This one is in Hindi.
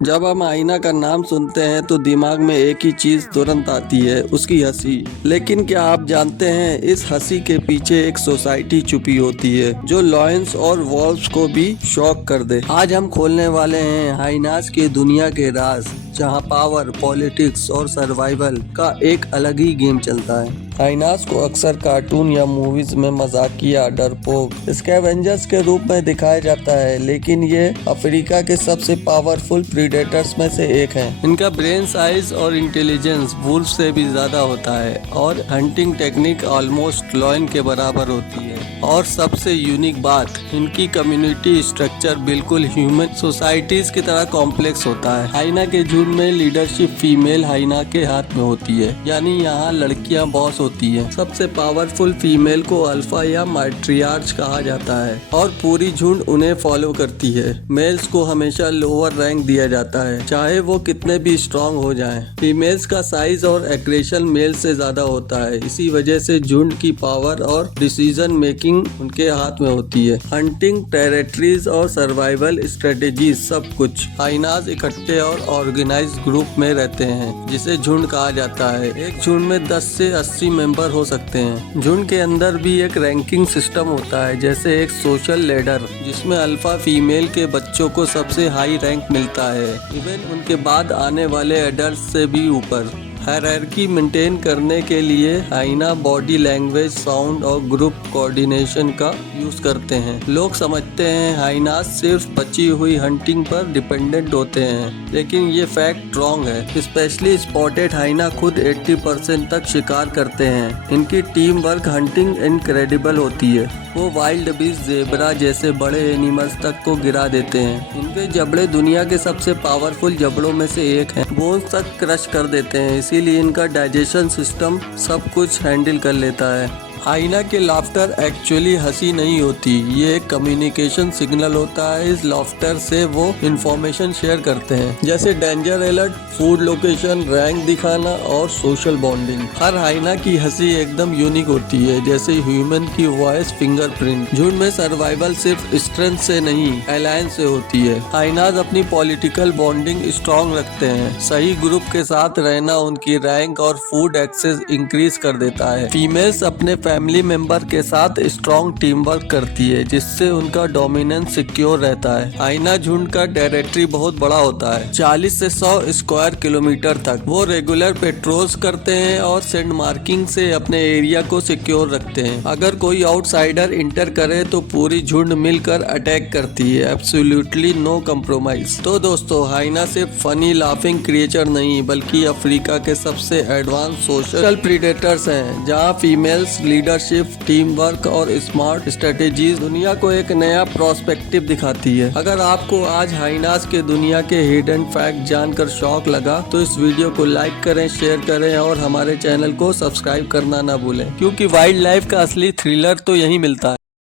जब हम आईना का नाम सुनते हैं तो दिमाग में एक ही चीज तुरंत आती है, उसकी हंसी। लेकिन क्या आप जानते हैं, इस हंसी के पीछे एक सोसाइटी छुपी होती है जो लॉयंस और वॉल्व्स को भी शॉक कर दे। आज हम खोलने वाले हैं हाइनास की दुनिया के राज, जहां पावर, पॉलिटिक्स और सर्वाइवल का एक अलग ही गेम चलता है। हाइनास को अक्सर कार्टून या मूवीज में मजाकिया, डरपोक, स्कैवेंजर्स के रूप में दिखाया जाता है, लेकिन ये अफ्रीका के सबसे पावरफुल प्रीडेटर्स में से एक हैं। इनका ब्रेन साइज और इंटेलिजेंस वुल्फ से भी ज्यादा होता है और हंटिंग टेक्निक ऑलमोस्ट लॉयन के बराबर होती है। और सबसे यूनिक बात, इनकी कम्युनिटी स्ट्रक्चर बिल्कुल ह्यूमन सोसाइटीज की तरह कॉम्प्लेक्स होता है। हाइना के झुंड में लीडरशिप फीमेल हाइना के हाथ में होती है, यानी यहाँ लड़कियां बॉस होती है। सबसे पावरफुल फीमेल को अल्फा या मैट्रियार्च कहा जाता है और पूरी झुंड उन्हें फॉलो करती है। मेल्स को हमेशा लोअर रैंक दिया जाता है, चाहे वो कितने भी स्ट्रांग हो जाएं। फीमेल्स का साइज और एग्रेशन मेल से ज्यादा होता है, इसी वजह से झुंड की पावर और डिसीजन मेकिंग उनके हाथ में होती है। हंटिंग, टेरिटरीज और सर्वाइवल स्ट्रेटेजीज सब कुछ। हाइनाज इकट्ठे और ऑर्गेनाइज ग्रुप में रहते हैं, जिसे झुंड कहा जाता है। एक झुंड में 10 से 80 मेंबर हो सकते हैं। झुंड के अंदर भी एक रैंकिंग सिस्टम होता है, जैसे एक सोशल लेडर, जिसमें अल्फा फीमेल के बच्चों को सबसे हाई रैंक मिलता है, इवन उनके बाद आने वाले एडल्ट से भी ऊपर। हायरार्की मेंटेन करने के लिए हाइना बॉडी लैंग्वेज, साउंड और ग्रुप कोऑर्डिनेशन का यूज करते हैं। लोग समझते हैं हाइनास सिर्फ बची हुई हंटिंग पर डिपेंडेंट होते हैं, लेकिन ये फैक्ट रॉन्ग है। स्पेशली स्पॉटेड हाइना खुद 80% तक शिकार करते हैं। इनकी टीम वर्क हंटिंग इनक्रेडिबल होती है। वो वाइल्ड बीस्ट, ज़ेबरा जैसे बड़े एनिमल्स तक को गिरा देते हैं। इनके जबड़े दुनिया के सबसे पावरफुल जबड़ों में से एक हैं। बोन्स तक क्रश कर देते हैं, इसीलिए इनका डाइजेशन सिस्टम सब कुछ हैंडल कर लेता है। हाइना के लाफ्टर एक्चुअली हंसी नहीं होती, ये एक कम्युनिकेशन सिग्नल होता है। इस लाफ्टर से वो इंफॉर्मेशन शेयर करते हैं, जैसे danger alert, food location, rank दिखाना और सोशल बॉन्डिंग। हर हाइना की हंसी एकदम यूनिक होती है, जैसे ह्यूमन की वॉइस, फिंगरप्रिंट। झुंड में सर्वाइवल सिर्फ स्ट्रेंथ से नहीं, अलायंस से होती है। हाइनाज अपनी पॉलिटिकल बॉन्डिंग स्ट्रॉन्ग रखते हैं। सही ग्रुप के साथ रहना उनकी रैंक और फूड एक्सेस इंक्रीज कर देता है। फीमेल्स अपने फैमिली मेंबर के साथ स्ट्रॉन्ग टीम वर्क करती है, जिससे उनका डोमिनेंस सिक्योर रहता है। हाइना झुंड का टेरिटरी बहुत बड़ा होता है, 40 से 100 स्क्वायर किलोमीटर तक। वो रेगुलर पेट्रोल्स करते हैं और सेंड मार्किंग से अपने एरिया को सिक्योर रखते हैं। अगर कोई आउटसाइडर इंटर करे तो पूरी झुंड मिलकर अटैक करती है। Absolutely no compromise. तो दोस्तों, हाइना सिर्फ फनी लाफिंग क्रिएचर नहीं, बल्कि अफ्रीका के सबसे एडवांस सोशल प्रीडेटर्स हैं, जहां फीमेल्स लीडरशिप, टीम वर्क और स्मार्ट स्ट्रेटेजीज दुनिया को एक नया प्रोस्पेक्टिव दिखाती है। अगर आपको आज हाइनास के दुनिया के हिडन फैक्ट जानकर शौक लगा तो इस वीडियो को लाइक करें, शेयर करें और हमारे चैनल को सब्सक्राइब करना ना भूलें, क्योंकि वाइल्ड लाइफ का असली थ्रिलर तो यहीं मिलता है।